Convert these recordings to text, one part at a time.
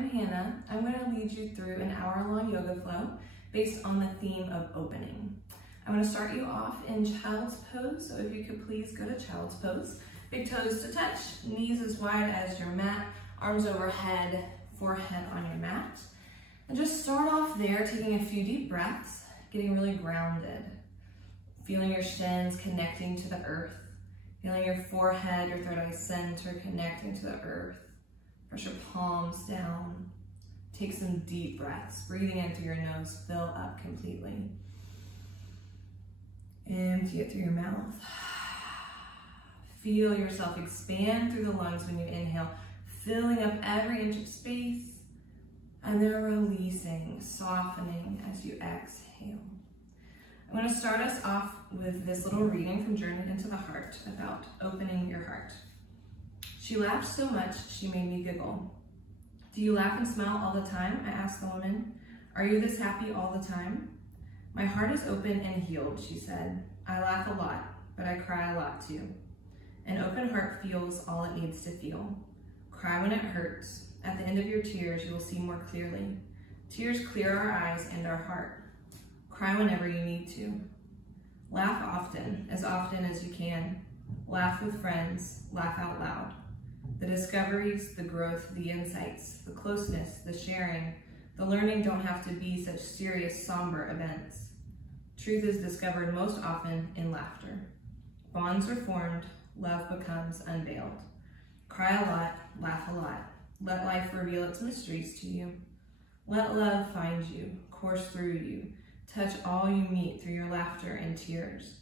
I'm Hannah. I'm going to lead you through an hour-long yoga flow based on the theme of opening. I'm going to start you off in child's pose, so if you could please go to child's pose. Big toes to touch, knees as wide as your mat, arms overhead, forehead on your mat. And just start off there, taking a few deep breaths, getting really grounded. Feeling your shins connecting to the earth. Feeling your forehead, your third eye center connecting to the earth. Press your palms down. Take some deep breaths. Breathing in through your nose, fill up completely. Empty it through your mouth. Feel yourself expand through the lungs when you inhale, filling up every inch of space, and then releasing, softening as you exhale. I'm going to start us off with this little reading from Journey into the Heart about opening your heart. She laughed so much, she made me giggle. Do you laugh and smile all the time? I asked the woman. Are you this happy all the time? My heart is open and healed, she said. I laugh a lot, but I cry a lot too. An open heart feels all it needs to feel. Cry when it hurts. At the end of your tears, you will see more clearly. Tears clear our eyes and our heart. Cry whenever you need to. Laugh often as you can. Laugh with friends, laugh out loud. The discoveries, the growth, the insights, the closeness, the sharing, the learning don't have to be such serious, somber events. Truth is discovered most often in laughter. Bonds are formed, love becomes unveiled. Cry a lot, laugh a lot. Let life reveal its mysteries to you. Let love find you, course through you, touch all you meet through your laughter and tears.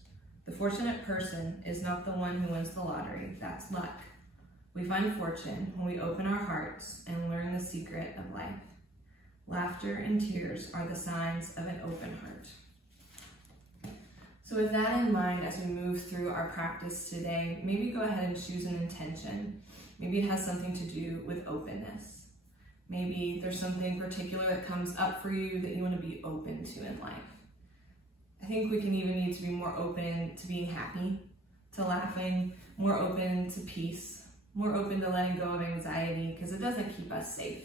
The fortunate person is not the one who wins the lottery, that's luck. We find fortune when we open our hearts and learn the secret of life. Laughter and tears are the signs of an open heart. So with that in mind, as we move through our practice today, maybe go ahead and choose an intention. Maybe it has something to do with openness. Maybe there's something particular that comes up for you that you want to be open to in life. I think we can even need to be more open to being happy, to laughing, more open to peace, more open to letting go of anxiety, because it doesn't keep us safe.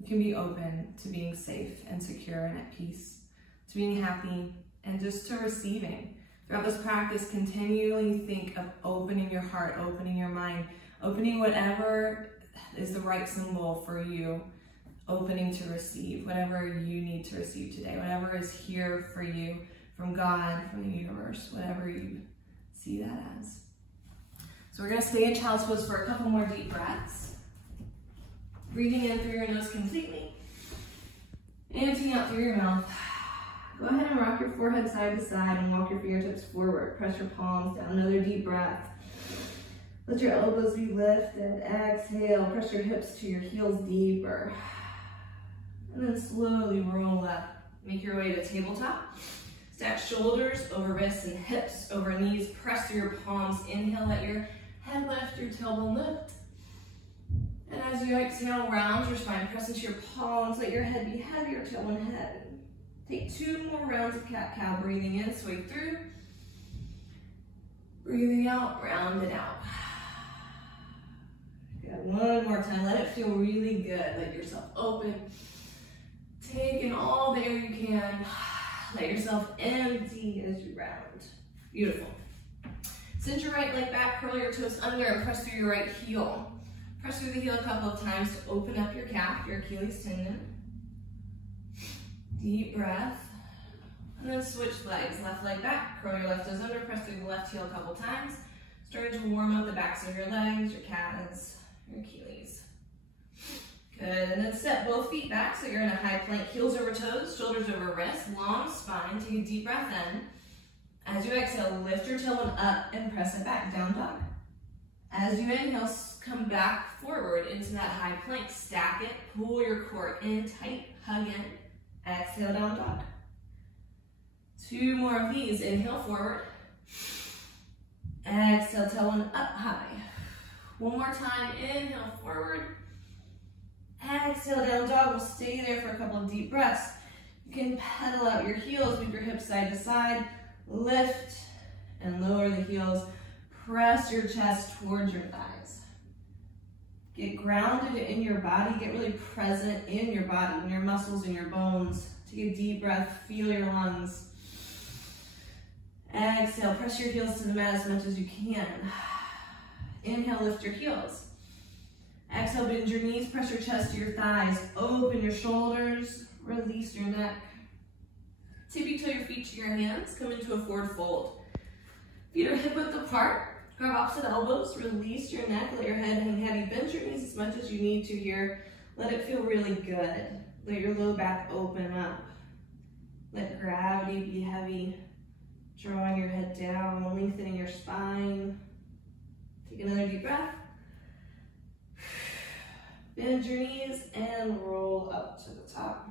We can be open to being safe and secure and at peace, to being happy, and just to receiving. Throughout this practice, continually think of opening your heart, opening your mind, opening whatever is the right symbol for you, opening to receive whatever you need to receive today, whatever is here for you from God, from the universe, whatever you see that as. So we're going to stay in child's pose for a couple more deep breaths. Breathing in through your nose completely, emptying out through your mouth. Go ahead and rock your forehead side to side and walk your fingertips forward. Press your palms down. Another deep breath. Let your elbows be lifted. Exhale. Press your hips to your heels deeper. And then slowly roll up. Make your way to tabletop. Stack shoulders over wrists and hips over knees. Press through your palms. Inhale, let your head lift, your tailbone lift. And as you exhale, round your spine. Press into your palms. Let your head be heavier, tailbone head. Take 2 more rounds of cat-cow. Breathing in, sway through. Breathing out, round it out. Good. One more time. Let it feel really good. Let yourself open. Take in all the air you can. Let yourself empty as you round. Beautiful. Send your right leg back, curl your toes under, and press through your right heel. Press through the heel a couple of times to open up your calf, your Achilles tendon. Deep breath. And then switch legs. Left leg back, curl your left toes under, press through the left heel a couple times. Starting to warm up the backs of your legs, your calves, your Achilles. Good, and then step both feet back so you're in a high plank, heels over toes, shoulders over wrists, long spine. Take a deep breath in. As you exhale, lift your tailbone up and press it back, down dog. As you inhale, come back forward into that high plank, stack it, pull your core in tight, hug in. Exhale, down dog. 2 more of these. Inhale, forward. Exhale, tailbone up high. 1 more time. Inhale, forward. Exhale, down dog. We'll stay there for a couple of deep breaths. You can pedal out your heels, move your hips side to side. Lift and lower the heels. Press your chest towards your thighs. Get grounded in your body. Get really present in your body, in your muscles, in your bones. Take a deep breath. Feel your lungs. Exhale. Press your heels to the mat as much as you can. Inhale, lift your heels. Exhale, bend your knees. Press your chest to your thighs. Open your shoulders. Release your neck. Tippy toe your feet to your hands. Come into a forward fold. Feet are hip width apart. Grab opposite elbows. Release your neck. Let your head hang heavy. Bend your knees as much as you need to here. Let it feel really good. Let your low back open up. Let gravity be heavy. Drawing your head down, lengthening your spine. Take another deep breath. Bend your knees and roll up to the top.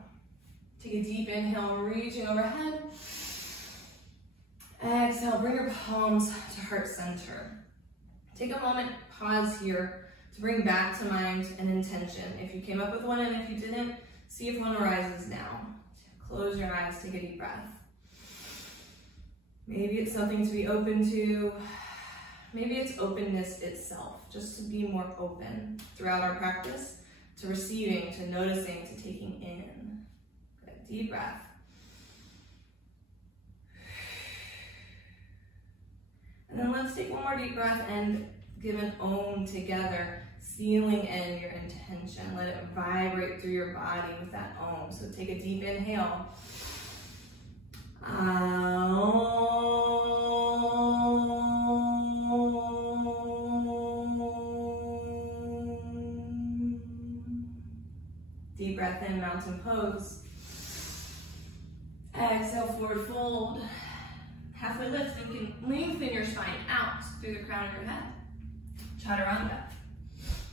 Take a deep inhale, reaching overhead. Exhale, bring your palms to heart center. Take a moment, pause here to bring back to mind an intention. If you came up with one and if you didn't, see if one arises now. Close your eyes, take a deep breath. Maybe it's something to be open to. Maybe it's openness itself, just to be more open throughout our practice, to receiving, to noticing, to taking in. Good, deep breath. And then let's take one more deep breath and give an om together, sealing in your intention. Let it vibrate through your body with that om. So take a deep inhale. Deep breath in, mountain pose. Exhale, forward fold. Halfway lift, lengthen your spine out through the crown of your head. Chaturanga.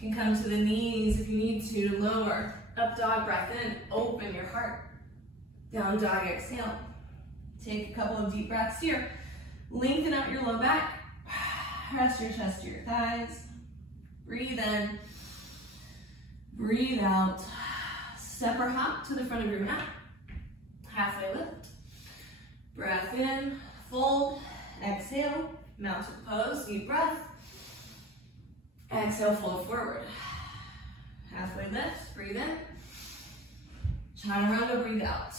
You can come to the knees if you need to lower. Up dog, breath in, open your heart. Down dog, exhale. Take a couple of deep breaths here. Lengthen out your low back. Press your chest to your thighs. Breathe in. Breathe out. Step or hop to the front of your mat. Halfway lift. Breath in. Fold. Exhale. Mountain pose. Deep breath. Exhale, fold forward. Halfway lift. Breathe in. Chaturanga. Breathe out.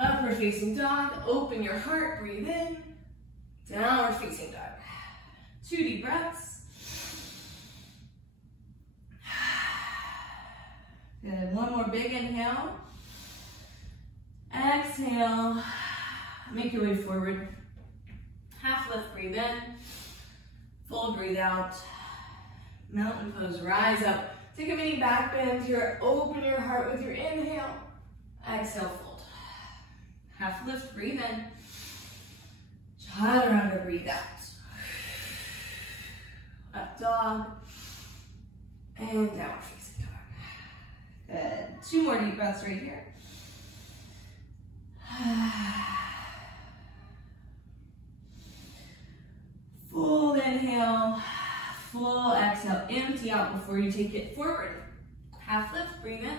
Upward facing dog, open your heart, breathe in. Downward facing dog. 2 deep breaths. Good, one more big inhale. Exhale, make your way forward. Half lift, breathe in. Full breathe out. Mountain pose, rise up. Take a mini back bend here, open your heart with your inhale. Exhale, fold. Half lift, breathe in. Chaturanga, breathe out. Up dog. And downward facing dog. Good. 2 more deep breaths right here. Full inhale. Full exhale. Empty out before you take it forward. Half lift, breathe in.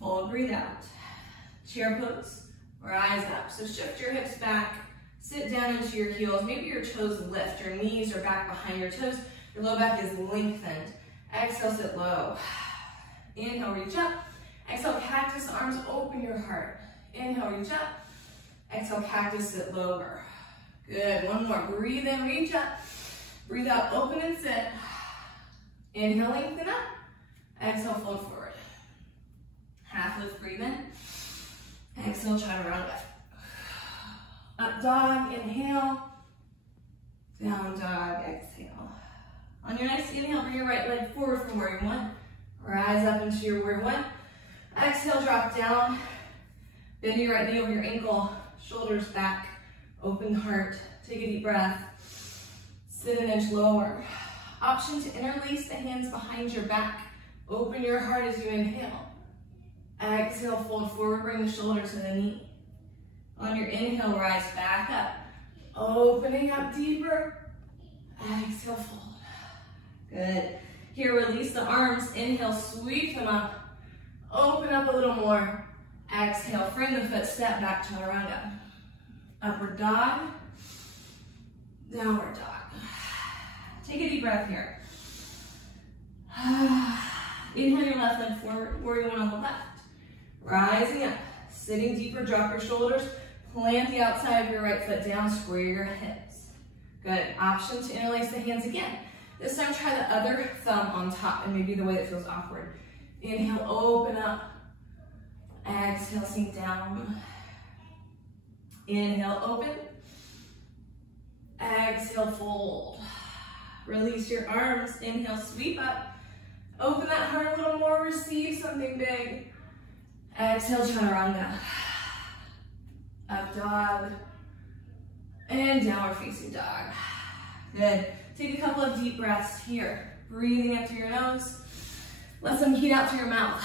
Full breathe out. Chair pose. Rise up. So shift your hips back, sit down into your heels. Maybe your toes lift, your knees are back behind your toes. Your low back is lengthened. Exhale, sit low. Inhale, reach up. Exhale, cactus, arms, open your heart. Inhale, reach up. Exhale, cactus, sit lower. Good, one more. Breathe in, reach up. Breathe out, open and sit. Inhale, lengthen up. Exhale, fold forward. Half lift, breathe in. Exhale, chaturanga. Up dog, inhale. Down dog, exhale. On your next inhale, bring your right leg forward from warrior 1. Rise up into your warrior 1. Exhale, drop down. Bend your right knee over your ankle, shoulders back, open heart. Take a deep breath. Sit an inch lower. Option to interlace the hands behind your back. Open your heart as you inhale. Exhale, fold forward, bring the shoulder to the knee. On your inhale, rise back up. Opening up deeper. Exhale, fold. Good. Here, release the arms. Inhale, sweep them up. Open up a little more. Exhale, frame the foot, step back, chaturanga. Upward dog. Downward dog. Take a deep breath here. Inhale your left leg forward, warrior one on the left. Rising up, sitting deeper, drop your shoulders, plant the outside of your right foot down, square your hips. Good, option to interlace the hands again. This time try the other thumb on top and maybe the way that feels awkward. Inhale, open up. Exhale, sink down. Inhale, open. Exhale, fold. Release your arms. Inhale, sweep up. Open that heart a little more, receive something big. Exhale, chaturanga. Up dog. And downward facing dog. Good. Take a couple of deep breaths here. Breathing up through your nose. Let some heat out through your mouth.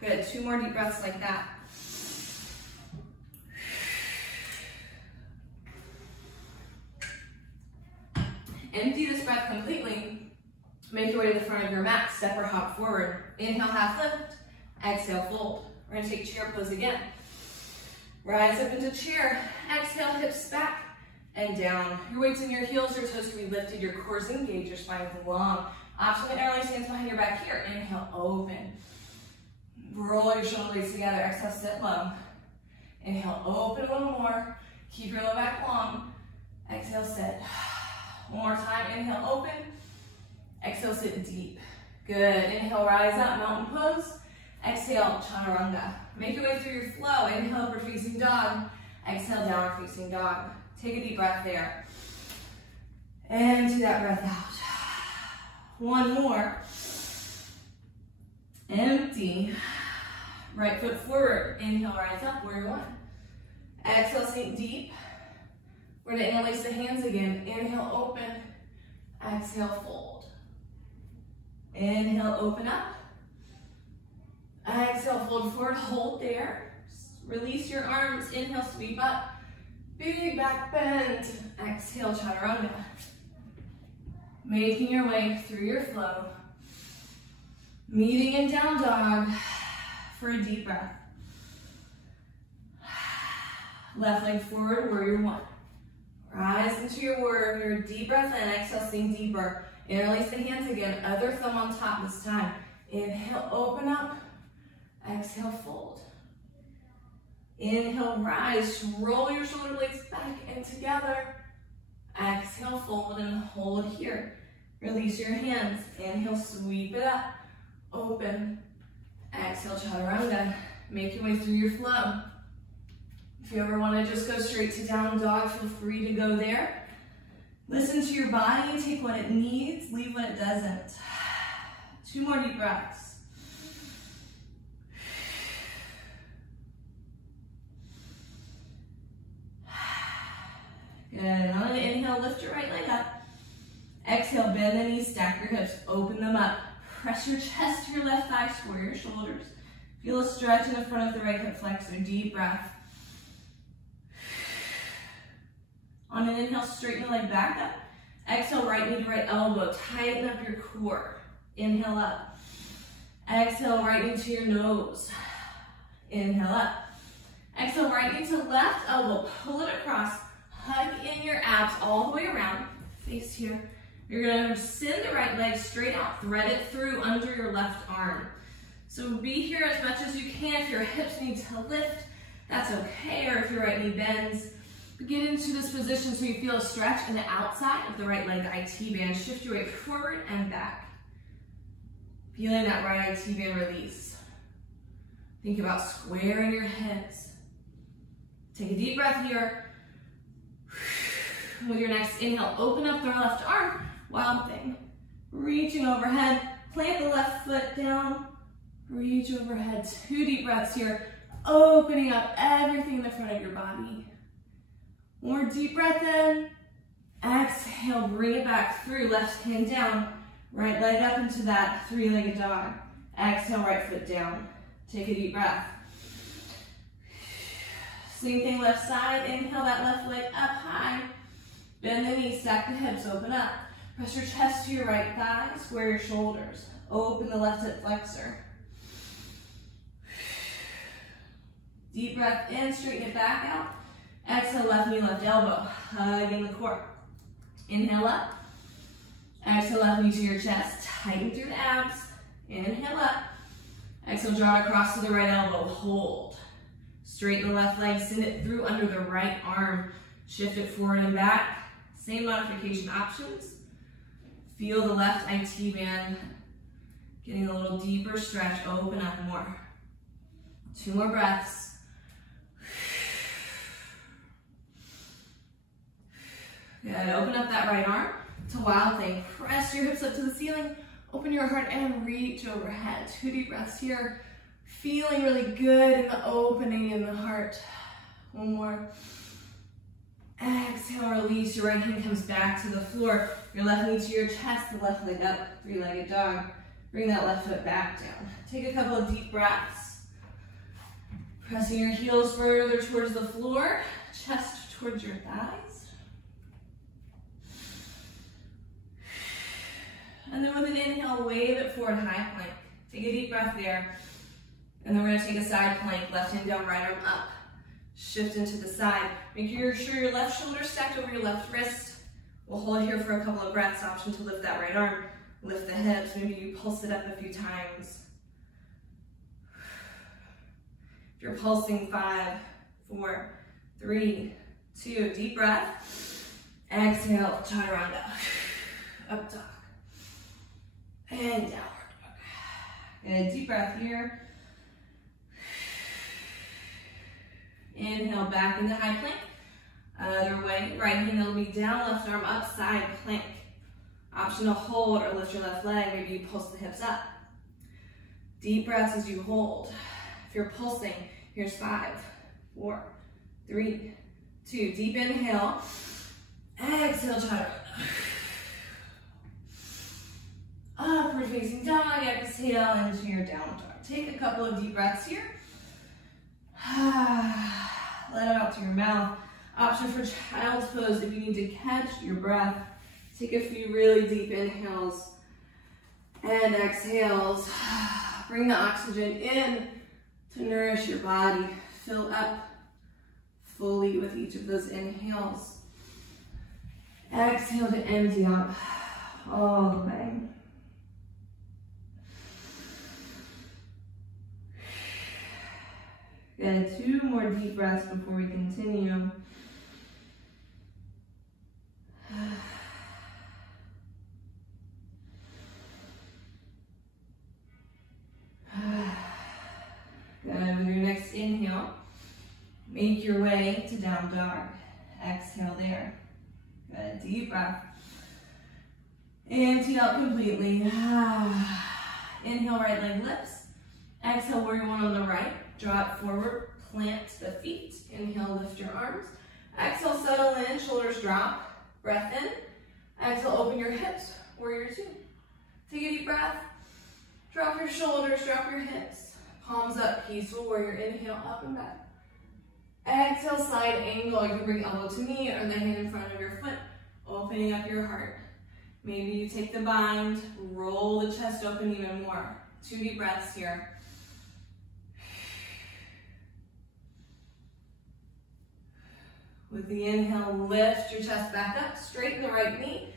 Good. 2 more deep breaths like that. Empty this breath completely. Make your way to the front of your mat. Step or hop forward. Inhale, half lift. Exhale, fold. We're going to take chair pose again. Rise up into chair. Exhale, hips back and down. Your weight's in your heels, your toes can be lifted, your core's engaged, your spine is long. Option to interlace hands behind your back here. Inhale, open. Roll your shoulder blades together. Exhale, sit low. Inhale, open a little more. Keep your low back long. Exhale, sit. One more time. Inhale, open. Exhale, sit deep. Good. Inhale, rise up, mountain pose. Exhale, chaturanga. Make your way through your flow. Inhale, upward facing dog. Exhale, downward facing dog. Take a deep breath there. Empty that breath out. One more. Empty. Right foot forward. Inhale, rise up, warrior one. Exhale, sink deep. We're going to interlace the hands again. Inhale, open. Exhale, fold. Inhale, open up. Exhale, fold forward, hold there. Release your arms. Inhale, sweep up. Big back bend. Exhale, chaturanga. Making your way through your flow. Meeting in down dog for a deep breath. Left leg forward, warrior one. Rise into your warrior, deep breath in, exhale, sink deeper. Interlace the hands again, other thumb on top this time. Inhale, open up. Exhale, fold. Inhale, rise, roll your shoulder blades back and together. Exhale, fold and hold here. Release your hands. Inhale, sweep it up. Open. Exhale, chaturanga. Make your way through your flow. If you ever want to just go straight to down dog, feel free to go there. Listen to your body, take what it needs, leave what it doesn't. 2 more deep breaths. Good. On an inhale, lift your right leg up. Exhale, bend the knees, stack your hips, open them up. Press your chest to your left thigh, square your shoulders. Feel a stretch in the front of the right hip flexor. Deep breath. On an inhale, straighten your leg back up. Exhale, right knee to right elbow. Tighten up your core. Inhale up. Exhale, right knee to your nose. Inhale up. Exhale, right knee to left elbow. Pull it across. Hug in your abs all the way around. Face here. You're going to send the right leg straight out. Thread it through under your left arm. So be here as much as you can. If your hips need to lift, that's okay. Or if your right knee bends, get into this position so you feel a stretch in the outside of the right leg, the IT band. Shift your weight forward and back. Feeling that right IT band release. Think about squaring your hips. Take a deep breath here. With your next inhale, open up the left arm. Wild thing. Reaching overhead. Plant the left foot down. Reach overhead. 2 deep breaths here. Opening up everything in the front of your body. More deep breath in. Exhale, bring it back through. Left hand down. Right leg up into that 3-legged dog. Exhale, right foot down. Take a deep breath. Same thing left side. Inhale that left leg up high. Bend the knees, stack the hips, open up. Press your chest to your right thigh, square your shoulders. Open the left hip flexor. Deep breath in, straighten it back out. Exhale, left knee, left elbow. Hug in the core. Inhale up. Exhale, left knee to your chest. Tighten through the abs. Inhale up. Exhale, draw it across to the right elbow. Hold. Straighten the left leg. Send it through under the right arm. Shift it forward and back. Same modification options. Feel the left IT band getting a little deeper stretch. Open up more. 2 more breaths. Good. Open up that right arm. It's a wild thing. Press your hips up to the ceiling. Open your heart and reach overhead. 2 deep breaths here. Feeling really good in the opening in the heart. 1 more. Exhale, release. Your right hand comes back to the floor. Your left knee to your chest, the left leg up, 3-legged dog. Bring that left foot back down. Take a couple of deep breaths. Pressing your heels further towards the floor, chest towards your thighs. And then with an inhale, wave it forward, high plank. Take a deep breath there. And then we're gonna take a side plank, left hand down, right arm up. Shift into the side. Make sure your left shoulder stacked over your left wrist. We'll hold here for a couple of breaths. Option to lift that right arm. Lift the hips. Maybe you pulse it up a few times. If you're pulsing, 5, 4, 3, 2. Deep breath. Exhale, chaturanga. Up dog. And downward dog. Good. Deep breath here. Inhale, back into high plank. Other way, right hand will be down, left arm up, side plank. Option to hold or lift your left leg. Maybe you pulse the hips up. Deep breaths as you hold. If you're pulsing, here's 5, 4, 3, 2. Deep inhale. Exhale, chaturanga. Upward facing dog. Exhale into your down dog. Take a couple of deep breaths here. Let it out to your mouth. Option for child's pose if you need to catch your breath. Take a few really deep inhales and exhales. Bring the oxygen in to nourish your body. Fill up fully with each of those inhales. Exhale to empty out all the way. Good. 2 more deep breaths before we continue. Good. With your next inhale, make your way to down dog. Exhale there. Good. Deep breath. Empty out completely. Inhale, right leg lifts. Exhale, warrior 1 on the right. Draw it forward, plant the feet. Inhale, lift your arms. Exhale, settle in, shoulders drop. Breath in. Exhale, open your hips, warrior 2. Take a deep breath. Drop your shoulders, drop your hips. Palms up, peaceful warrior. Inhale, up and back. Exhale, side angle. You can bring elbow to knee or the hand in front of your foot, opening up your heart. Maybe you take the bind, roll the chest open even more. 2 deep breaths here. With the inhale, lift your chest back up, straighten the right knee.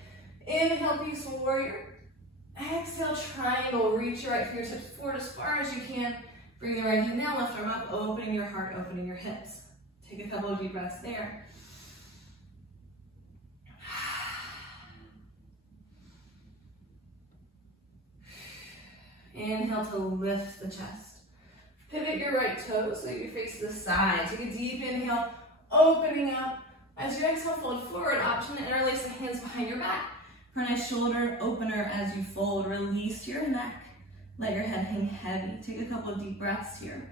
Inhale, peaceful warrior. Exhale, triangle. Reach your right fingertips forward as far as you can. Bring the right hand down, left arm up, opening your heart, opening your hips. Take a couple of deep breaths there. Inhale to lift the chest. Pivot your right toes so you face the side. Take a deep inhale, opening up. As you exhale, fold forward. Option to interlace the hands behind your back for a nice shoulder opener as you fold. Release your neck. Let your head hang heavy. Take a couple of deep breaths here.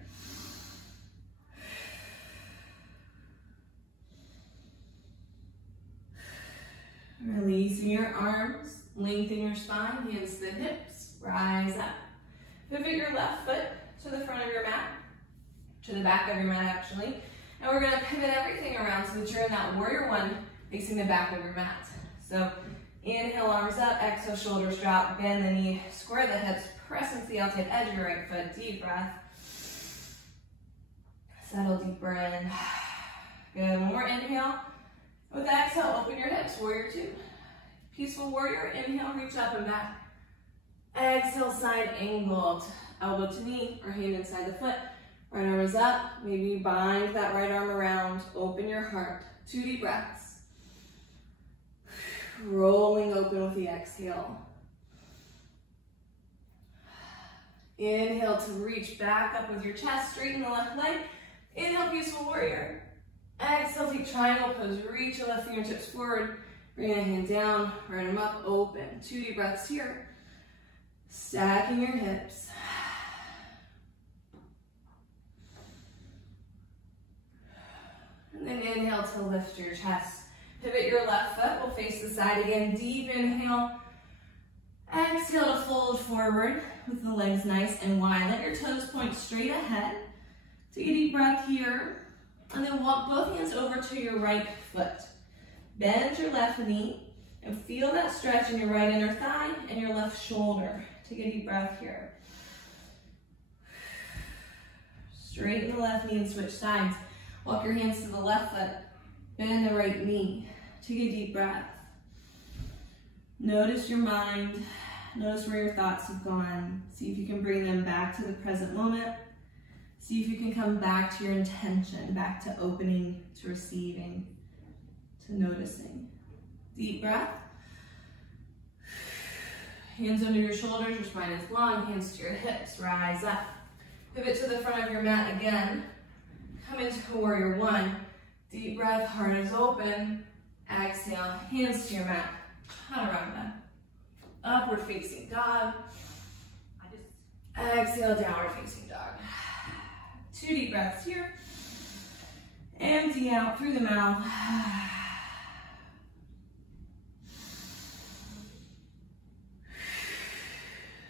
Releasing your arms. Lengthen your spine. Hands to the hips. Rise up. Pivot your left foot to the front of your mat. To the back of your mat, actually. And we're going to pivot everything around so that you're in that warrior 1 facing the back of your mat. So inhale, arms up, exhale, shoulders drop, bend the knee, square the hips, press into the outside edge of your right foot, deep breath. Settle deeper in. Good, 1 more inhale. With exhale, open your hips, warrior 2. Peaceful warrior, inhale, reach up and back. Exhale, side angled. Elbow to knee or hand inside the foot. Right arm is up. Maybe bind that right arm around. Open your heart. 2 deep breaths. Rolling open with the exhale. Inhale to reach back up with your chest. Straighten the left leg. Inhale, peaceful warrior. Exhale, take triangle pose. Reach your left fingertips forward. Bring a hand down. Right arm up. Open. 2 deep breaths here. Stacking your hips. And then inhale to lift your chest. Pivot your left foot. We'll face the side again. Deep inhale. Exhale to fold forward with the legs nice and wide. Let your toes point straight ahead. Take a deep breath here. And then walk both hands over to your right foot. Bend your left knee and feel that stretch in your right inner thigh and your left shoulder. Take a deep breath here. Straighten the left knee and switch sides. Walk your hands to the left foot. Bend the right knee. Take a deep breath. Notice your mind. Notice where your thoughts have gone. See if you can bring them back to the present moment. See if you can come back to your intention, back to opening, to receiving, to noticing. Deep breath. Hands under your shoulders, your spine is long, hands to your hips, rise up. Pivot to the front of your mat again. Come into warrior 1. Deep breath, heart is open. Exhale, hands to your mat. Chaturanga. Upward facing dog. Exhale, downward facing dog. 2 deep breaths here. Empty out through the mouth.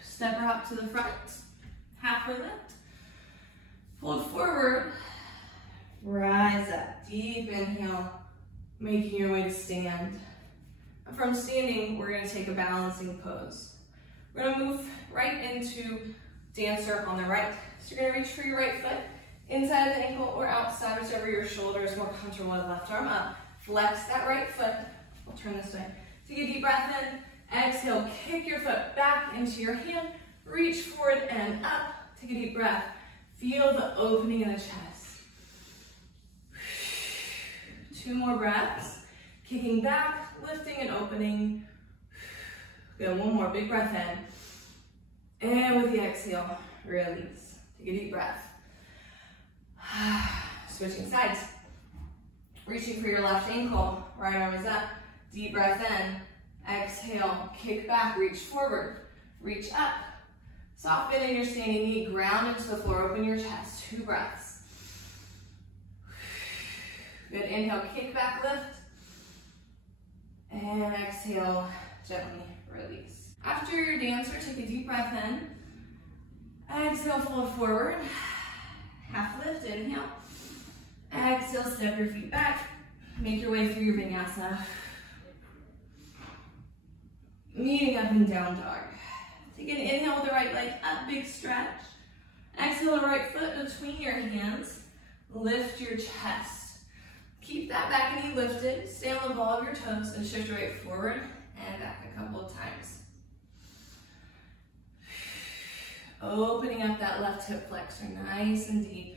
Step or hop to the front. Halfway lift. Fold forward. Rise up. Deep inhale. Making your way to stand. From standing, we're going to take a balancing pose. We're going to move right into dancer on the right. So you're going to reach for your right foot inside of the ankle or outside, whichever your shoulder is more comfortable with. Left arm up. Flex that right foot. We'll turn this way. Take a deep breath in. Exhale, kick your foot back into your hand. Reach forward and up. Take a deep breath. Feel the opening of the chest. 2 more breaths. Kicking back, lifting and opening. Good, 1 more, big breath in. And with the exhale, release. Take a deep breath. Switching sides. Reaching for your left ankle, right arm is up. Deep breath in. Exhale, kick back, reach forward. Reach up. Soft bend in your standing knee, ground into the floor, open your chest. 2 breaths. Good, inhale, kick back, lift. And exhale, gently release. After your dancer, take a deep breath in. Exhale, fold forward. Half lift, inhale. Exhale, step your feet back. Make your way through your vinyasa. Meeting up and down dog. Take an inhale with the right leg up, big stretch. Exhale, the right foot between your hands. Lift your chest. Keep that back knee lifted. Stay on the ball of your toes and shift your weight forward and back a couple of times. Opening up that left hip flexor nice and deep.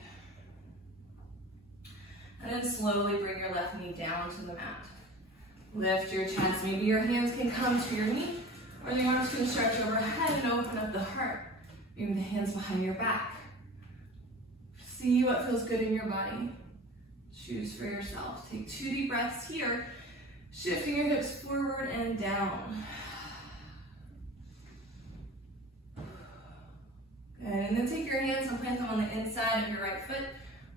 And then slowly bring your left knee down to the mat. Lift your chest. Maybe your hands can come to your knee, or the arms can stretch overhead and open up the heart. Maybe the hands behind your back. See what feels good in your body. Choose for yourself. Take 2 deep breaths here, shifting your hips forward and down. Good, and then take your hands and plant them on the inside of your right foot.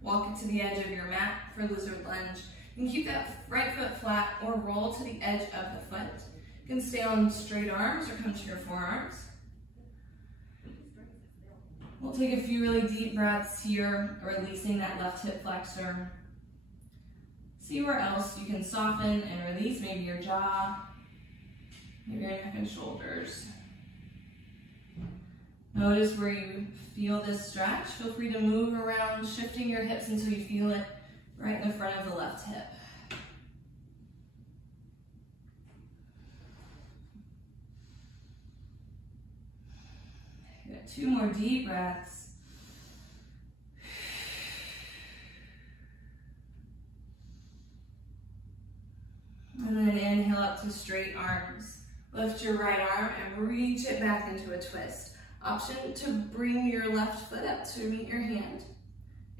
Walk it to the edge of your mat for lizard lunge. You can keep that right foot flat or roll to the edge of the foot. You can stay on straight arms or come to your forearms. We'll take a few really deep breaths here, releasing that left hip flexor. See where else you can soften and release, maybe your jaw, maybe your neck and shoulders. Notice where you feel this stretch. Feel free to move around, shifting your hips until you feel it right in the front of the left hip. Good, 2 more deep breaths. And then inhale up to straight arms. Lift your right arm and reach it back into a twist. Option to bring your left foot up to meet your hand.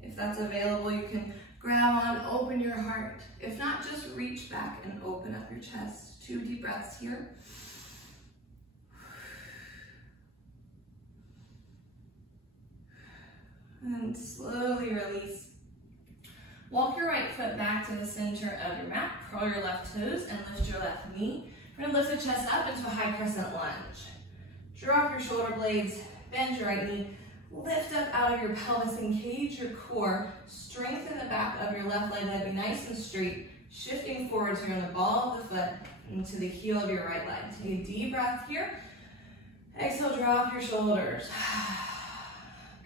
If that's available, you can grab on, open your heart. If not, just reach back and open up your chest. 2 deep breaths here. And slowly release. Walk your right foot back to the center of your mat. Curl your left toes and lift your left knee. We're going to lift the chest up into a high crescent lunge. Drop your shoulder blades, bend your right knee, lift up out of your pelvis, engage your core, strengthen the back of your left leg, let it be nice and straight, shifting forward so you're on the ball of the foot into the heel of your right leg. Take a deep breath here. Exhale, drop your shoulders.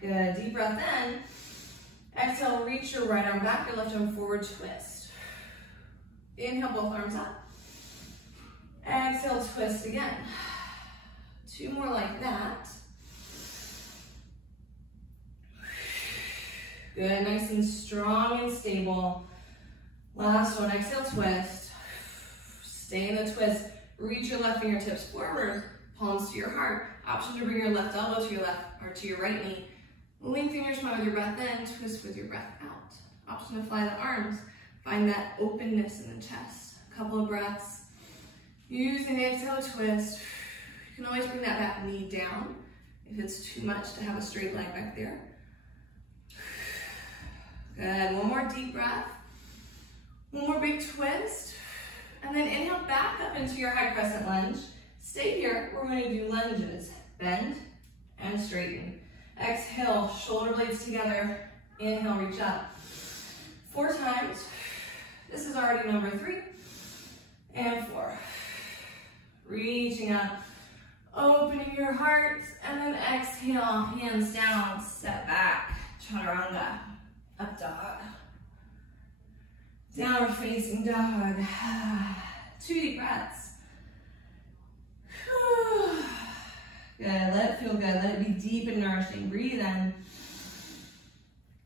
Good, deep breath in. Exhale, reach your right arm back, your left arm forward, twist. Inhale, both arms up. Exhale, twist again. 2 more like that. Good, nice and strong and stable. Last one, exhale, twist. Stay in the twist. Reach your left fingertips forward, palms to your heart. Option to bring your left elbow to your left or to your right knee. Lengthen your spine with your breath in, twist with your breath out. Option to fly the arms. Find that openness in the chest. A couple of breaths. Using the exhale, twist. You can always bring that back knee down if it's too much to have a straight leg back there. Good, 1 more deep breath. 1 more big twist. And then inhale back up into your high crescent lunge. Stay here, we're going to do lunges. Bend and straighten. Exhale, shoulder blades together. Inhale, reach up. 4 times. This is already number 3. And 4. Reaching up. Opening your heart, and then exhale, hands down, step back, chaturanga, up dog, downward facing dog. 2 deep breaths. Good, let it feel good, let it be deep and nourishing. Breathe in,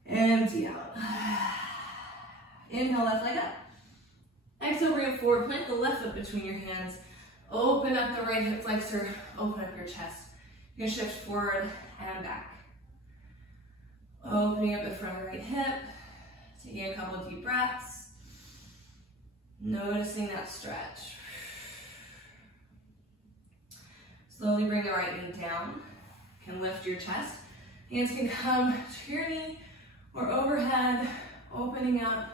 empty out. Inhale, left leg up. Exhale, bring it forward, plant the left foot between your hands. Open up the right hip flexor, open up your chest. You're gonna shift forward and back. Opening up the front of the right hip, taking a couple of deep breaths. Noticing that stretch. Slowly bring the right knee down. You can lift your chest. Hands can come to your knee or overhead, opening up.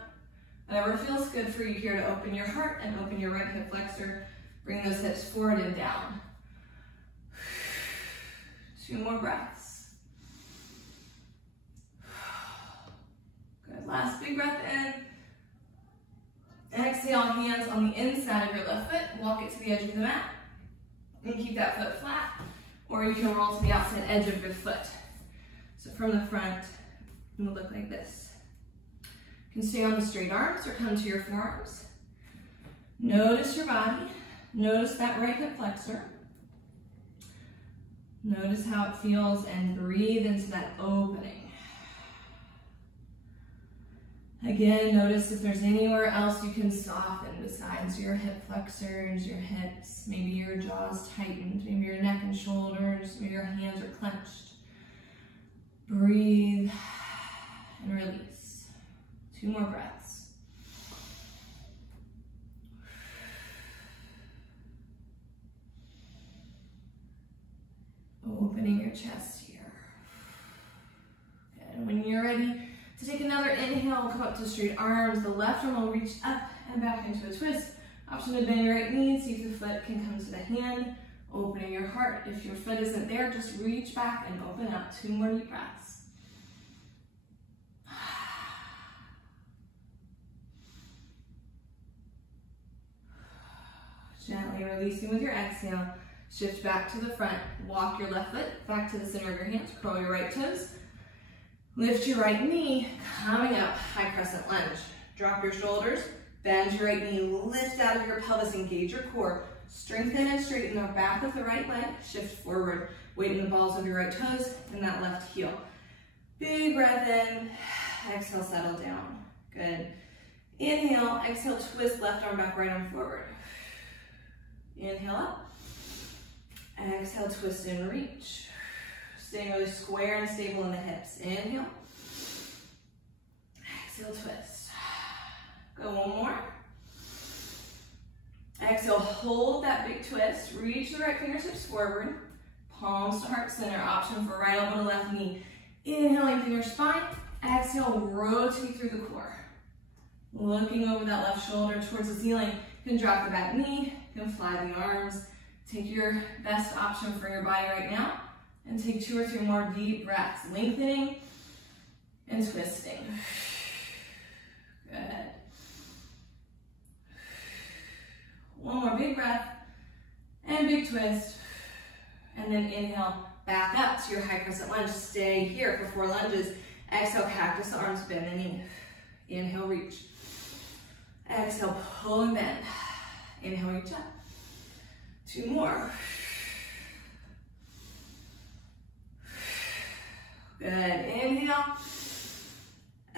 Whatever feels good for you here to open your heart and open your right hip flexor. Bring those hips forward and down. 2 more breaths. Good, last big breath in. Exhale, hands on the inside of your left foot. Walk it to the edge of the mat. And keep that foot flat. Or you can roll to the outside edge of your foot. So from the front, it will look like this. You can stay on the straight arms or come to your forearms. Notice your body. Notice that right hip flexor. Notice how it feels and breathe into that opening. Again, notice if there's anywhere else you can soften besides your hip flexors, your hips, maybe your jaw's tightened, maybe your neck and shoulders, maybe your hands are clenched. Breathe and release. 2 more breaths. Opening your chest here. And when you're ready to take another inhale, come up to straight arms. The left arm will reach up and back into a twist. Option to bend your right knee, see if the foot can come to the hand. Opening your heart. If your foot isn't there, just reach back and open up. 2 more deep breaths. Gently releasing with your exhale. Shift back to the front. Walk your left foot back to the center of your hands. Curl your right toes. Lift your right knee, coming up, high crescent lunge. Drop your shoulders, bend your right knee, lift out of your pelvis, engage your core. Strengthen and straighten the back of the right leg. Shift forward. weight in the balls of your right toes and that left heel. Big breath in, exhale, settle down. Good. Inhale, exhale, twist left arm back, right arm forward. Inhale up. Exhale, twist and reach. Staying really square and stable in the hips. Inhale. Exhale, twist. Go one more. Exhale, hold that big twist. Reach the right fingertips forward. Palms to heart center. Option for right elbow to left knee. Inhale, lengthen your spine. Exhale, rotate through the core. Looking over that left shoulder towards the ceiling. You can drop the back knee. You can fly the arms. Take your best option for your body right now. And take 2 or 3 more deep breaths. Lengthening and twisting. Good. One more big breath and big twist. And then inhale, back up to your high crescent lunge. Stay here for 4 lunges. Exhale, cactus the arms, bend the knee. Inhale, reach. Exhale, pull and bend. Inhale, reach up. 2 more. Good. Inhale.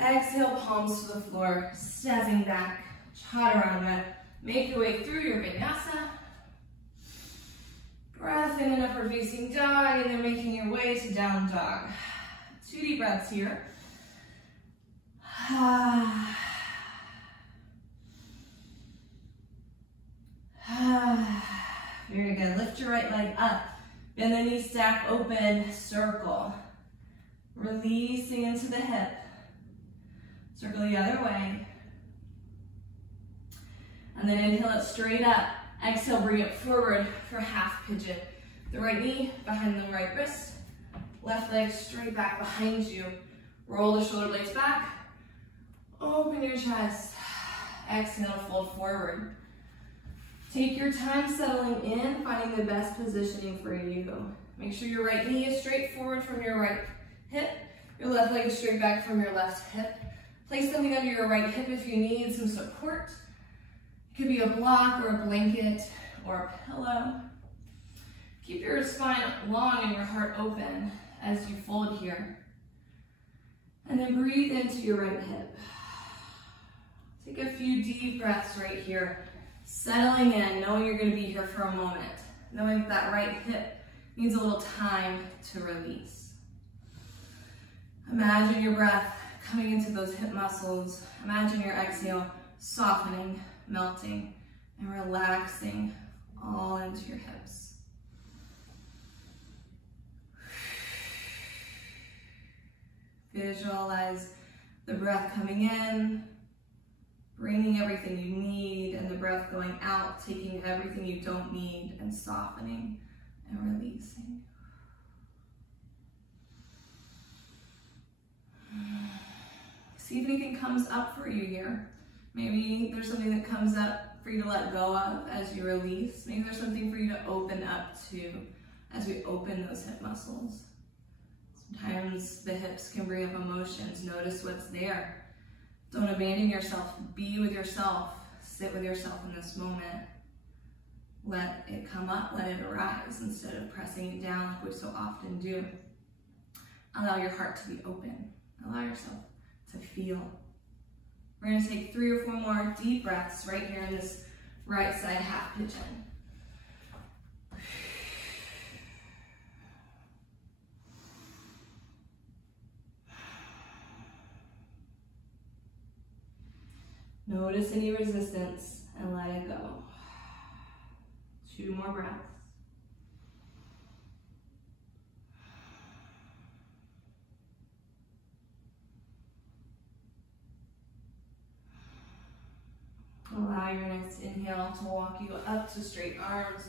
Exhale, palms to the floor. Stepping back. Chaturanga. Make your way through your vinyasa. Breath in an upward facing dog, and then making your way to down dog. 2 deep breaths here. Very good. Lift your right leg up. Bend the knee, stack open, circle. Releasing into the hip. Circle the other way. And then inhale it straight up. Exhale, bring it forward for half pigeon. The right knee behind the right wrist. Left leg straight back behind you. Roll the shoulder blades back. Open your chest. Exhale, fold forward. Take your time settling in, finding the best positioning for you. Make sure your right knee is straight forward from your right hip. Your left leg is straight back from your left hip. Place something under your right hip if you need some support. It could be a block or a blanket or a pillow. Keep your spine long and your heart open as you fold here. And then breathe into your right hip. Take a few deep breaths right here. Settling in, knowing you're going to be here for a moment. Knowing that right hip needs a little time to release. Imagine your breath coming into those hip muscles. Imagine your exhale softening, melting, and relaxing all into your hips. Visualize the breath coming in, bringing everything you need, and the breath going out, taking everything you don't need and softening and releasing. See if anything comes up for you here. Maybe there's something that comes up for you to let go of as you release. Maybe there's something for you to open up to as we open those hip muscles. Sometimes the hips can bring up emotions. Notice what's there. Don't abandon yourself. Be with yourself. Sit with yourself in this moment. Let it come up, let it arise instead of pressing it down like we so often do. Allow your heart to be open. Allow yourself to feel. We're going to take 3 or 4 more deep breaths right here in this right side half pigeon. Notice any resistance and let it go. 2 more breaths. Allow your next inhale to walk you up to straight arms.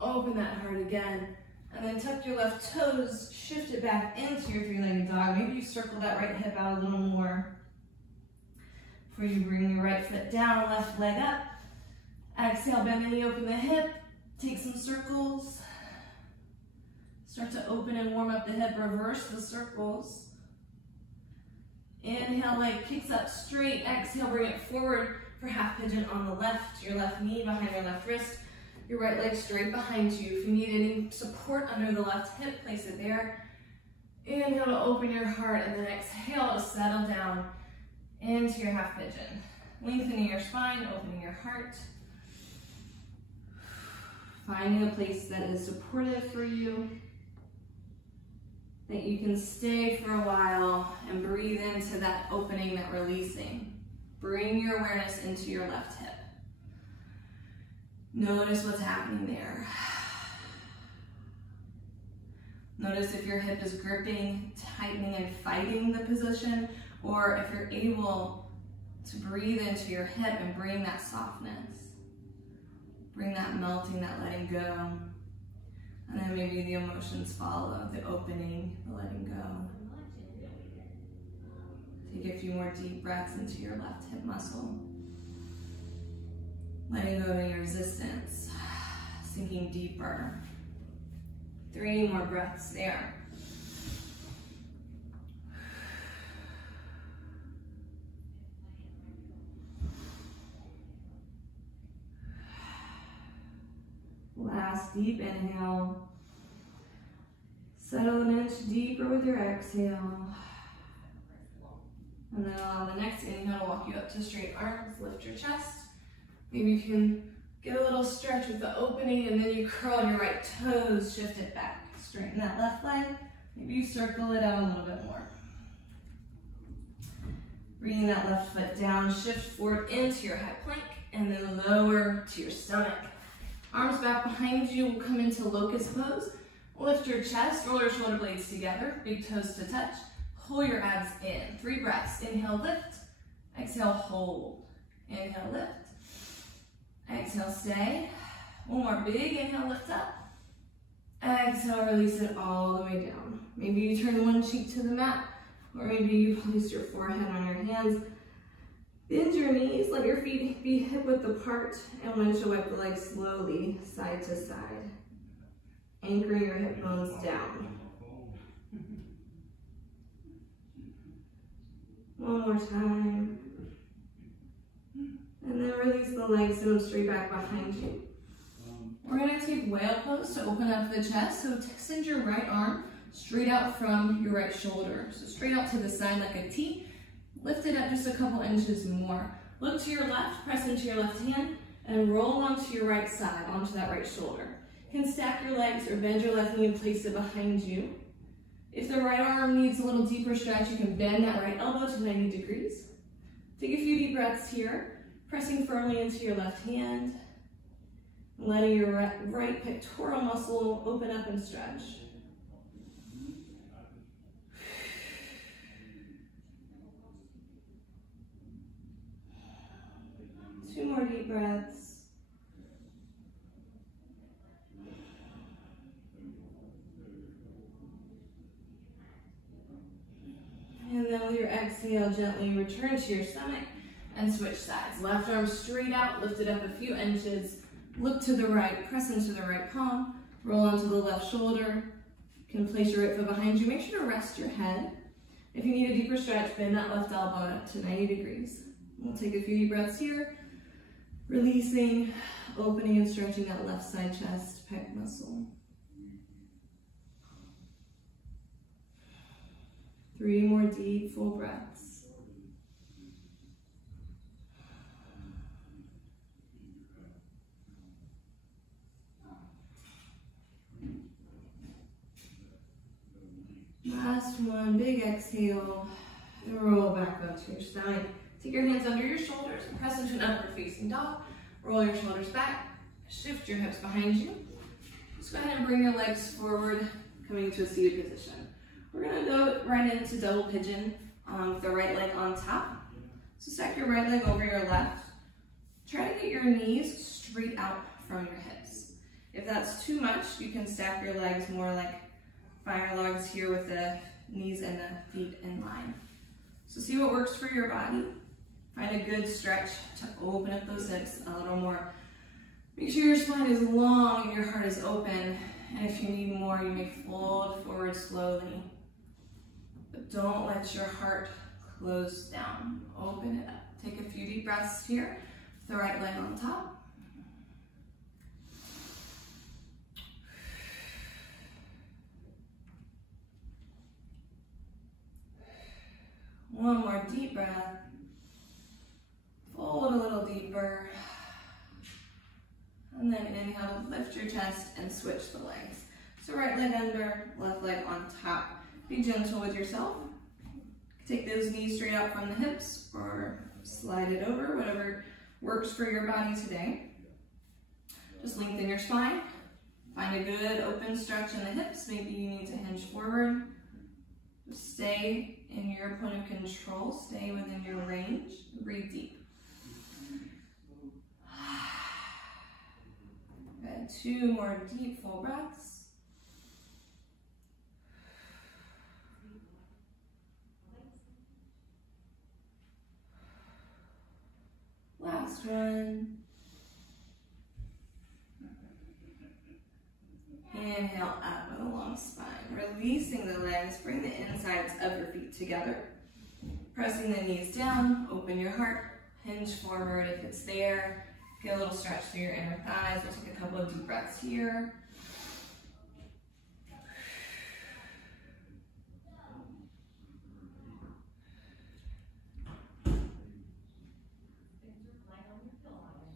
Open that heart again. And then tuck your left toes, shift it back into your 3-legged dog. Maybe you circle that right hip out a little more. Before you bring your right foot down, left leg up. Exhale, bend the knee, open the hip. Take some circles. Start to open and warm up the hip. Reverse the circles. Inhale, leg kicks up straight. Exhale, bring it forward for half pigeon on the left. Your left knee behind your left wrist. your right leg straight behind you. If you need any support under the left hip, place it there. Inhale to open your heart, and then exhale to settle down into your half pigeon. Lengthening your spine, opening your heart. Finding a place that is supportive for you, that you can stay for a while and breathe into that opening, that releasing. Bring your awareness into your left hip. Notice what's happening there. Notice if your hip is gripping, tightening, and fighting the position, or if you're able to breathe into your hip and bring that softness. Bring that melting, that letting go. And then maybe the emotions follow, the opening, the letting go. Take a few more deep breaths into your left hip muscle. Letting go of any resistance, sinking deeper. 3 more breaths there. Last deep inhale. Settle an inch deeper with your exhale. And then allow the next inhale to walk you up to straight arms. Lift your chest. Maybe you can get a little stretch with the opening, and then you curl your right toes, shift it back. Straighten that left leg. Maybe you circle it out a little bit more. Bringing that left foot down, shift forward into your high plank, and then lower to your stomach. Arms back behind you, will come into locust pose. Lift your chest, roll your shoulder blades together, big toes to touch. Pull your abs in. 3 breaths. Inhale, lift. Exhale, hold. Inhale, lift. Exhale, stay. 1 more big inhale, lift up. Exhale, release it all the way down. Maybe you turn one cheek to the mat, or maybe you place your forehead on your hands. Bend your knees, let your feet be hip width apart, and once you wipe the legs slowly, side to side. Anchor your hip bones down. 1 more time. And then release the legs, send them straight back behind you. We're going to take whale pose to open up the chest. So send your right arm straight out from your right shoulder. So straight out to the side like a T. Lift it up just a couple inches more. Look to your left, press into your left hand, and roll onto your right side, onto that right shoulder. You can stack your legs or bend your left knee and place it behind you. If the right arm needs a little deeper stretch, you can bend that right elbow to 90 degrees. Take a few deep breaths here, pressing firmly into your left hand, letting your right pectoral muscle open up and stretch. Two more deep breaths. And then with your exhale, gently return to your stomach and switch sides. Left arm straight out, lift it up a few inches. Look to the right, press into the right palm, roll onto the left shoulder. You can place your right foot behind you. Make sure to rest your head. If you need a deeper stretch, bend that left elbow up to 90 degrees. We'll take a few deep breaths here. Releasing, opening and stretching that left side chest pec muscle. 3 more deep, full breaths. Last one, big exhale, and roll back up to your stomach. Take your hands under your shoulders, press into an upward facing dog, roll your shoulders back, shift your hips behind you. Just go ahead and bring your legs forward, coming to a seated position. We're gonna go right into double pigeon with the right leg on top. So stack your right leg over your left. Try to get your knees straight out from your hips. If that's too much, you can stack your legs more like fire logs here with the knees and the feet in line. So see what works for your body. Find a good stretch to open up those hips a little more. Make sure your spine is long and your heart is open. And if you need more, you may fold forward slowly. But don't let your heart close down. Open it up. Take a few deep breaths here. The right leg on top. One more deep breath. Fold a little deeper. And then inhale, lift your chest and switch the legs. So right leg under, left leg on top. Be gentle with yourself. Take those knees straight out from the hips or slide it over, whatever works for your body today. Just lengthen your spine. Find a good open stretch in the hips. Maybe you need to hinge forward. Just stay in your point of control. Stay within your range. Breathe deep. Good. 2 more deep full breaths. Last one. Inhale up with a long spine. Releasing the legs, bring the insides of your feet together. Pressing the knees down, open your heart, hinge forward if it's there. Get a little stretch through your inner thighs. We'll take a couple of deep breaths here.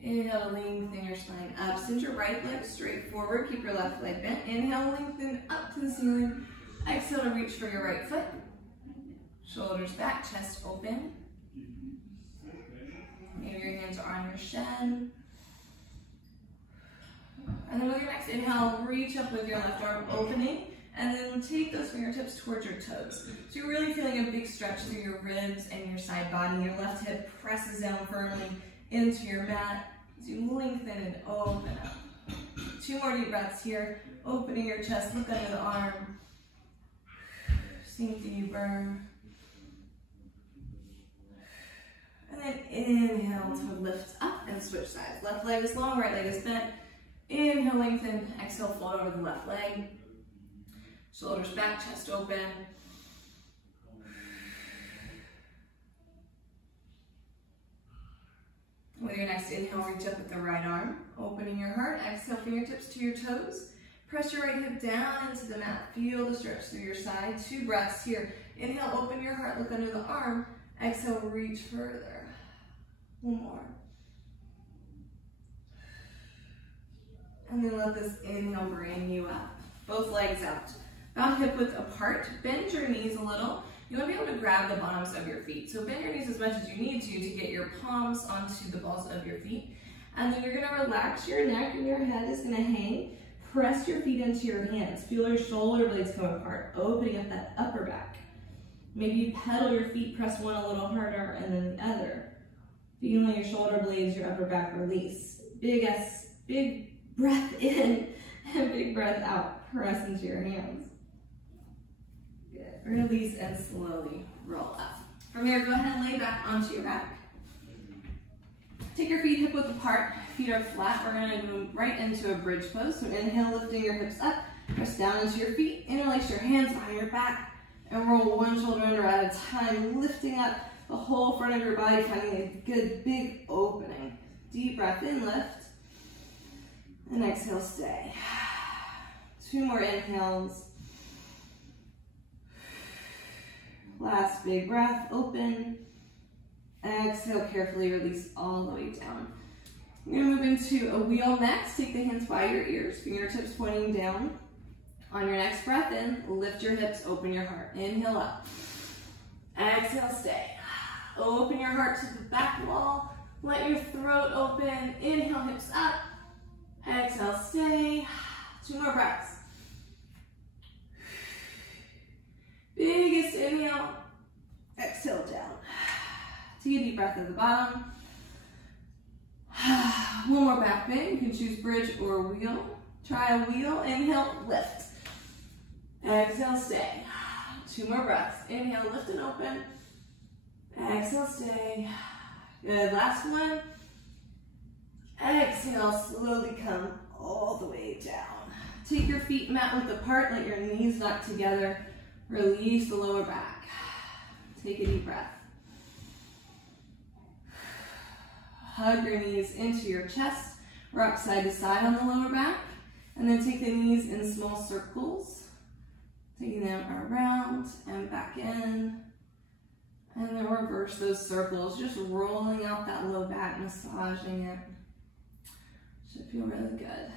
Inhale, lengthen your spine up. Send your right leg straight forward. Keep your left leg bent. Inhale, lengthen up to the ceiling. Exhale to reach for your right foot. Shoulders back, chest open. Maybe your hands are on your shin. And then with your next inhale, reach up with your left arm opening. And then take those fingertips towards your toes. So you're really feeling a big stretch through your ribs and your side body. Your left hip presses down firmly into your mat as you lengthen and open up. 2 more deep breaths here. Opening your chest, look under the arm. Sink deeper. And then inhale to lift up and switch sides. Left leg is long, right leg is bent. Inhale, lengthen. Exhale, fold over the left leg. Shoulders back, chest open. With your next inhale, reach up with the right arm. Opening your heart. Exhale, fingertips to your toes. Press your right hip down into the mat. Feel the stretch through your side. 2 breaths here. Inhale, open your heart, look under the arm. Exhale, reach further. 1 more. And then let this inhale bring you up. Both legs out. About hip width apart. Bend your knees a little. You want to be able to grab the bottoms of your feet. So bend your knees as much as you need to get your palms onto the balls of your feet. And then you're going to relax your neck and your head is going to hang. Press your feet into your hands. Feel your shoulder blades come apart, opening up that upper back. Maybe you pedal your feet, press one a little harder and then the other. Feeling your shoulder blades, your upper back release. Big breath in and big breath out. Press into your hands. Good. Release and slowly roll up. From here, go ahead and lay back onto your back. Take your feet hip width apart. Feet are flat. We're going to move right into a bridge pose. So inhale, lifting your hips up. Press down into your feet. Interlace your hands behind your back. And roll one shoulder under at a time, lifting up the whole front of your body, finding a good big opening. Deep breath in, lift. And exhale, stay. 2 more inhales. Last big breath, open. Exhale, carefully release all the way down. You're going to move into a wheel next. Take the hands by your ears, fingertips pointing down. On your next breath in, lift your hips, open your heart. Inhale up. Exhale, stay. Open your heart to the back wall. Let your throat open. Inhale, hips up. Exhale, stay. 2 more breaths. Biggest inhale. Exhale, down. Take a deep breath at the bottom. 1 more back bend. You can choose bridge or wheel. Try a wheel. Inhale, lift. Exhale, stay. 2 more breaths. Inhale, lift and open. Exhale, stay. Good. Last one. Exhale, slowly come all the way down. Take your feet mat width apart. Let your knees knock together. Release the lower back. Take a deep breath. Hug your knees into your chest. Rock side to side on the lower back. And then take the knees in small circles. Taking them around and back in. And then reverse those circles, just rolling out that low back, massaging it. Should feel really good.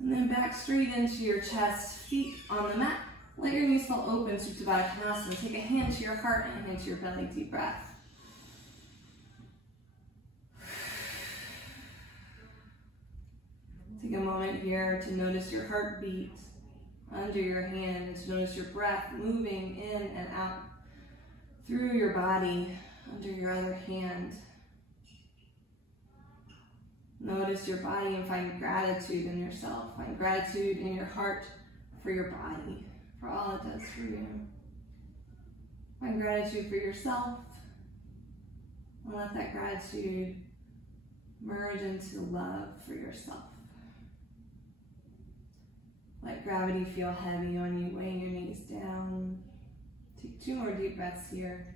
And then back straight into your chest, feet on the mat. Let your knees fall open, Supta Baddha Konasana. Take a hand to your heart and a hand to your belly, deep breath. Take a moment here to notice your heartbeat under your hand and to notice your breath moving in and out through your body under your other hand. Notice your body and find gratitude in yourself. Find gratitude in your heart for your body, for all it does for you. Find gratitude for yourself and let that gratitude merge into love for yourself. Let gravity feel heavy on you, weighing your knees down. Take 2 more deep breaths here.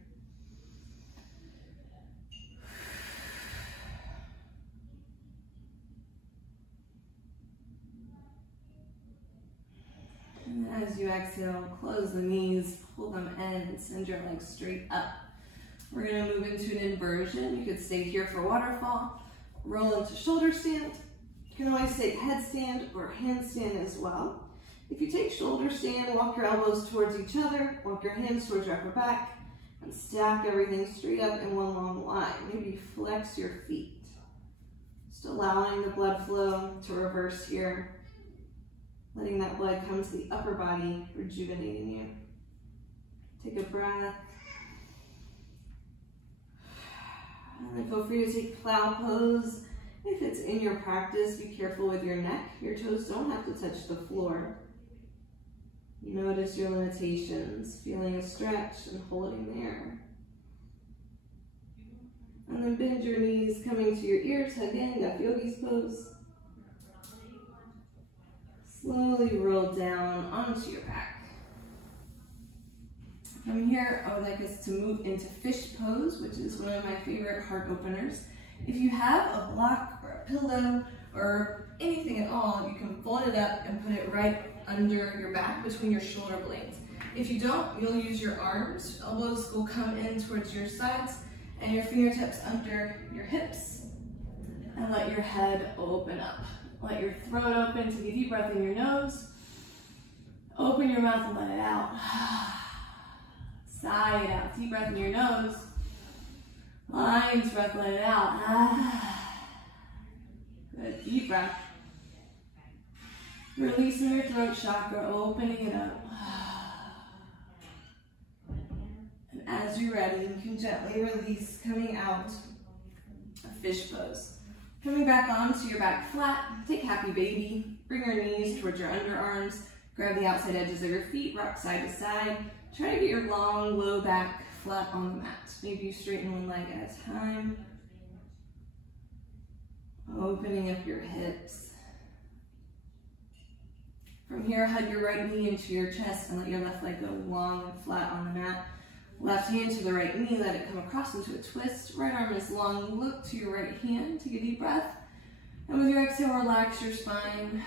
And as you exhale, close the knees, pull them in, and send your legs straight up. We're going to move into an inversion. You could stay here for waterfall, roll into shoulder stand. You can always take headstand or handstand as well. If you take shoulder stand, walk your elbows towards each other, walk your hands towards your upper back, and stack everything straight up in one long line. Maybe flex your feet. Just allowing the blood flow to reverse here. Letting that blood come to the upper body, rejuvenating you. Take a breath. And then feel free to take plow pose. If it's in your practice, be careful with your neck. Your toes don't have to touch the floor. Notice your limitations, feeling a stretch and holding there. And then bend your knees, coming to your ears, again, Deaf Yogi's pose. Slowly roll down onto your back. From here, I would like us to move into fish pose, which is one of my favorite heart openers. If you have a block or a pillow or anything at all, you can fold it up and put it right under your back between your shoulder blades. If you don't, you'll use your arms. Elbows will come in towards your sides and your fingertips under your hips. And let your head open up. Let your throat open. Take a deep breath in your nose. Open your mouth and let it out. Sigh it out. Deep breath in your nose. Lion's breath, let it out. Good. Deep breath. Releasing your throat chakra, opening it up. And as you're ready, you can gently release, coming out of fish pose. Coming back onto your back flat, take happy baby. Bring your knees towards your underarms. Grab the outside edges of your feet, rock side to side. Try to get your long, low back flat on the mat. Maybe you straighten one leg at a time. Opening up your hips. From here, hug your right knee into your chest and let your left leg go long and flat on the mat. Left hand to the right knee, let it come across into a twist. Right arm is long, look to your right hand. Take a deep breath. And with your exhale, relax your spine.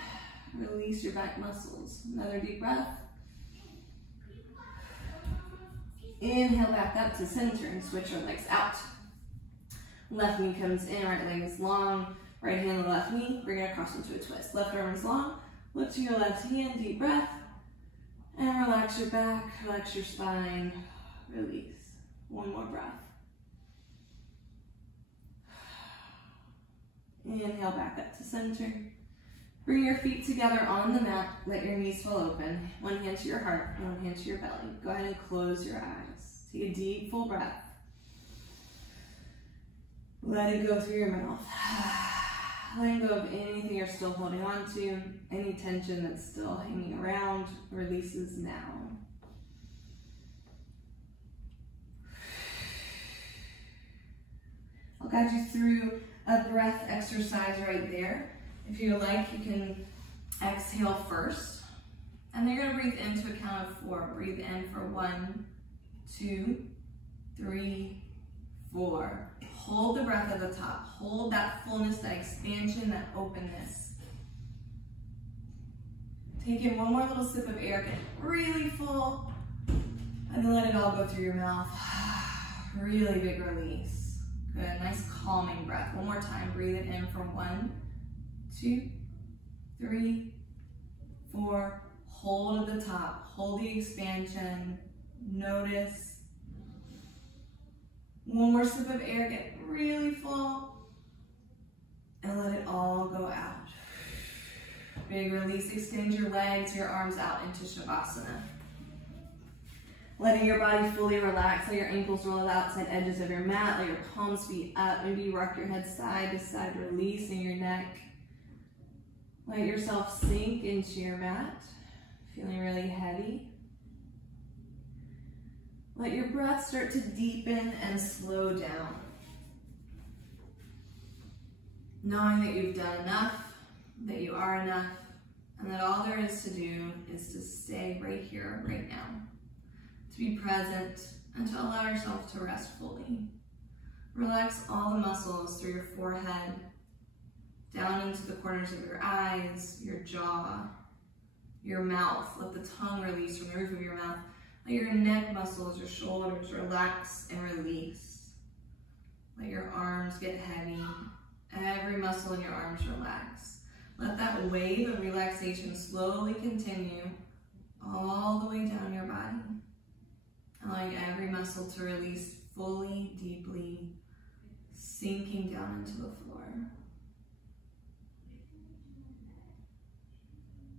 Release your back muscles. Another deep breath. Inhale back up to center and switch your legs out. Left knee comes in, right leg is long. Right hand to the left knee, bring it across into a twist. Left arm is long. Look to your left hand, deep breath. And relax your back, relax your spine. Release. One more breath. Inhale back up to center. Bring your feet together on the mat. Let your knees fall open. One hand to your heart, one hand to your belly. Go ahead and close your eyes. Take a deep, full breath. Let it go through your mouth. Letting go of anything you're still holding on to. Any tension that's still hanging around releases now. I'll guide you through a breath exercise right there. If you like, you can exhale first. And then you're going to breathe in to a count of 4. Breathe in for 1, 2, 3, 4. Hold the breath at the top. Hold that fullness, that expansion, that openness. Take in one more little sip of air. Get really full. And then let it all go through your mouth. Really big release. Good, nice calming breath. One more time, breathe it in for 1, 2, 3, 4. Hold at the top, hold the expansion, notice. One more sip of air, get really full, and let it all go out. Big release, extend your legs, your arms out into Shavasana. Letting your body fully relax, let your ankles roll to the outside edges of your mat, let your palms be up, maybe rock your head side to side, releasing your neck. Let yourself sink into your mat, feeling really heavy. Let your breath start to deepen and slow down. Knowing that you've done enough, that you are enough, and that all there is to do is to stay right here, right now. To be present and to allow yourself to rest fully. Relax all the muscles through your forehead, down into the corners of your eyes, your jaw, your mouth. Let the tongue release from the roof of your mouth. Let your neck muscles, your shoulders relax and release. Let your arms get heavy. Every muscle in your arms relax. Let that wave of relaxation slowly continue all the way down your body. Allowing every muscle to release fully, deeply, sinking down into the floor.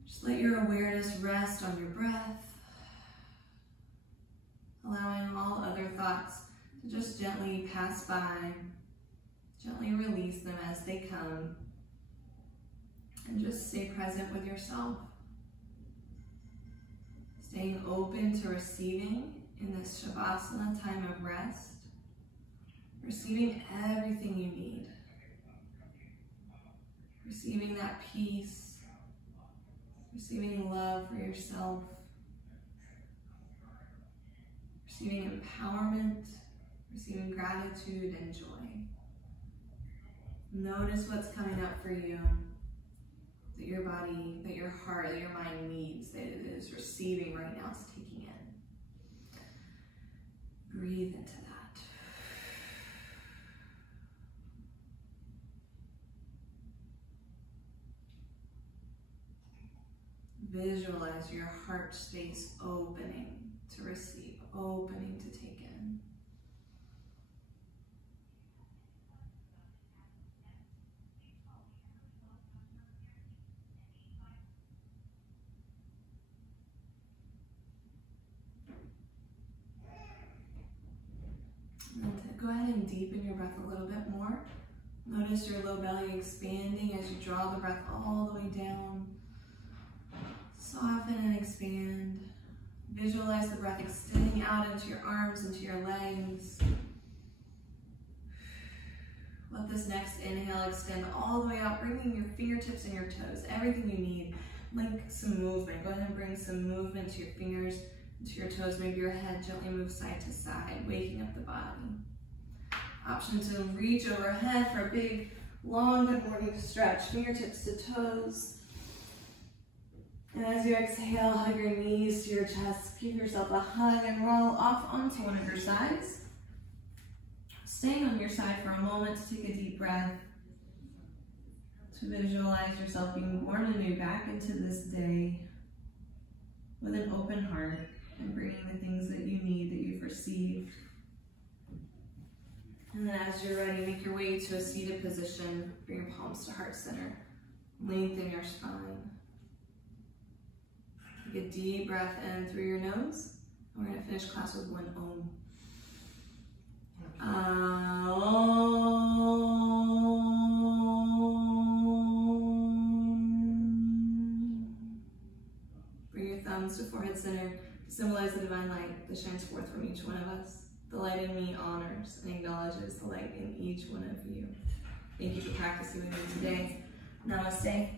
Just let your awareness rest on your breath, allowing all other thoughts to just gently pass by, gently release them as they come, and just stay present with yourself. Staying open to receiving in this Shavasana time of rest, receiving everything you need, receiving that peace, receiving love for yourself, receiving empowerment, receiving gratitude and joy. Notice what's coming up for you, that your body, that your heart, that your mind needs, that it is receiving right now, it's taking in. Breathe into that. Visualize your heart space opening to receive, opening to take in. And go ahead and deepen your breath a little bit more. Notice your low belly expanding as you draw the breath all the way down. Soften and expand. Visualize the breath extending out into your arms, into your legs. Let this next inhale extend all the way out, bringing your fingertips and your toes, everything you need. Like some movement. Go ahead and bring some movement to your fingers, to your toes. Maybe your head gently moves side to side, waking up the body. Option to reach overhead for a big, long, good morning stretch. Fingertips to toes. And as you exhale, hug your knees to your chest. Give yourself a hug and roll off onto one of your sides. Staying on your side for a moment to take a deep breath. To visualize yourself being born anew back into this day with an open heart and bringing the things that you need, that you've received. And then as you're ready, make your way to a seated position. Bring your palms to heart center. Lengthen your spine. Take a deep breath in through your nose. And we're going to finish class with one Om. Bring your thumbs to forehead center to symbolize the divine light that shines forth from each one of us. The light in me honors and acknowledges the light in each one of you. Thank you for practicing with me today. Namaste.